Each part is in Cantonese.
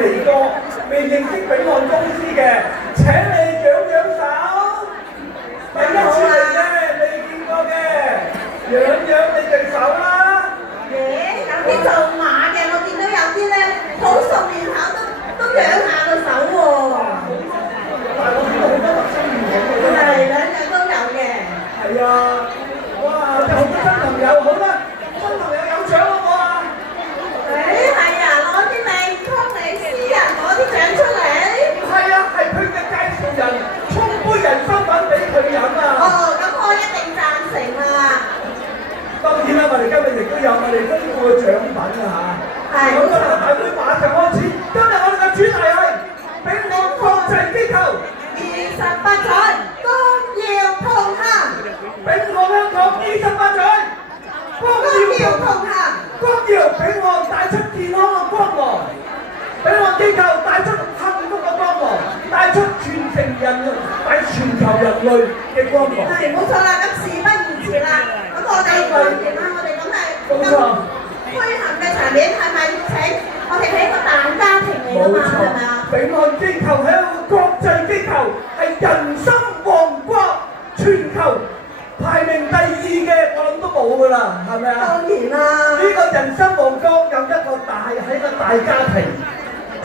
嚟過、未認識炳漢公司嘅，請你舉舉手。第一次嚟嘅，未見過嘅，揚你隻手啦。有啲做馬嘅，我見到有啲咧好熟面口都揚下個手喎。但係我見到好多陌生面孔嘅。係兩樣都有嘅。係啊，哇！就好多新朋友，好啦，新朋友有獎好唔好啊？係啊，攞啲名曲嚟私人攞啲獎出嚟。係啊，係佢嘅介紹人沖杯人參粉俾佢飲啊！哦，咁我一定贊成啦。當然啦，我哋今日亦都有我哋豐富嘅獎品啊嚇。係。咁今日大會馬上開始，今日我哋嘅主題係炳漢國際機構28載光耀同行，炳漢香港28載光耀同行，光耀炳漢帶出健康嘅光芒，炳漢機構帶出幸福嘅光芒，帶出全球人類嘅光芒。係冇錯啦，咁事不宜遲啦，咁我哋當然啦，我哋咁係冇錯。推行嘅場面係咪要請我哋係一個大家庭嚟㗎嘛？係咪啊？炳漢機構係一個國際機構，係人心王國，全球排名第2嘅，我諗都冇㗎啦，係咪啊？當然啦。呢個人心王國有一個大家庭，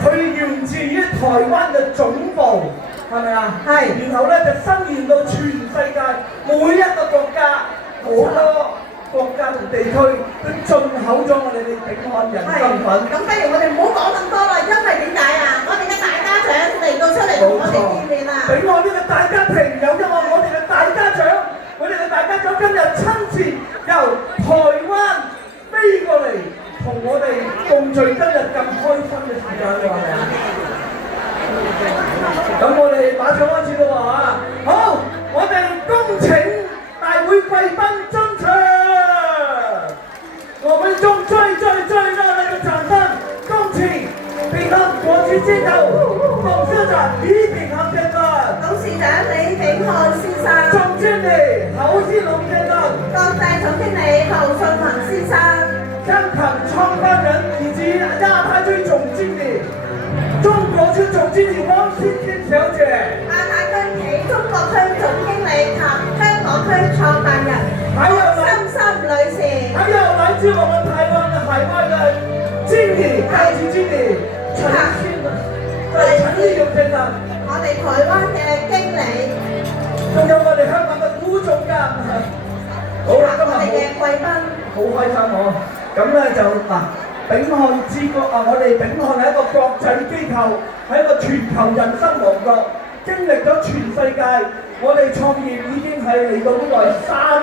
佢源自於台灣嘅總部，係咪啊？係。然後咧就伸延到全世界每一個國家，好多國家同地區都進口咗我哋嘅炳漢人參粉。咁不如我哋唔好講咁多啦，因為點解啊？我哋嘅大家長嚟到出嚟同我哋見面啦。炳漢呢個大家庭有咗我哋嘅大家長，我哋嘅大家長今日親自由台灣飛過嚟，同我哋共聚今日咁開心嘅時間，你話係咪啊？咁我哋馬上開始啦喎嚇！好，我哋恭請大會貴賓進場，我們用最熱烈嘅掌聲，恭請炳漢國際機構董事長李炳漢先生、董事長李炳漢先生、總經理侯新龍先生、國際總經理侯信宏先生、香港創辦人以及亞太區總經理、中國區總經理汪欣欣小姐。亞太區暨中國區總經理及香港區創辦人黃心心女士，還有來自我們台灣的海外的經理、高級經理陳立勇先生，我哋台灣嘅經理，仲有我哋香港嘅副總監。好啦，今日我哋嘅貴賓，好開心喎！咁咧就嗱，炳漢之國啊，我哋炳漢係一個國際機構，係一個全球人心王國，經歷咗全世界，我哋創業已經係嚟到呢個3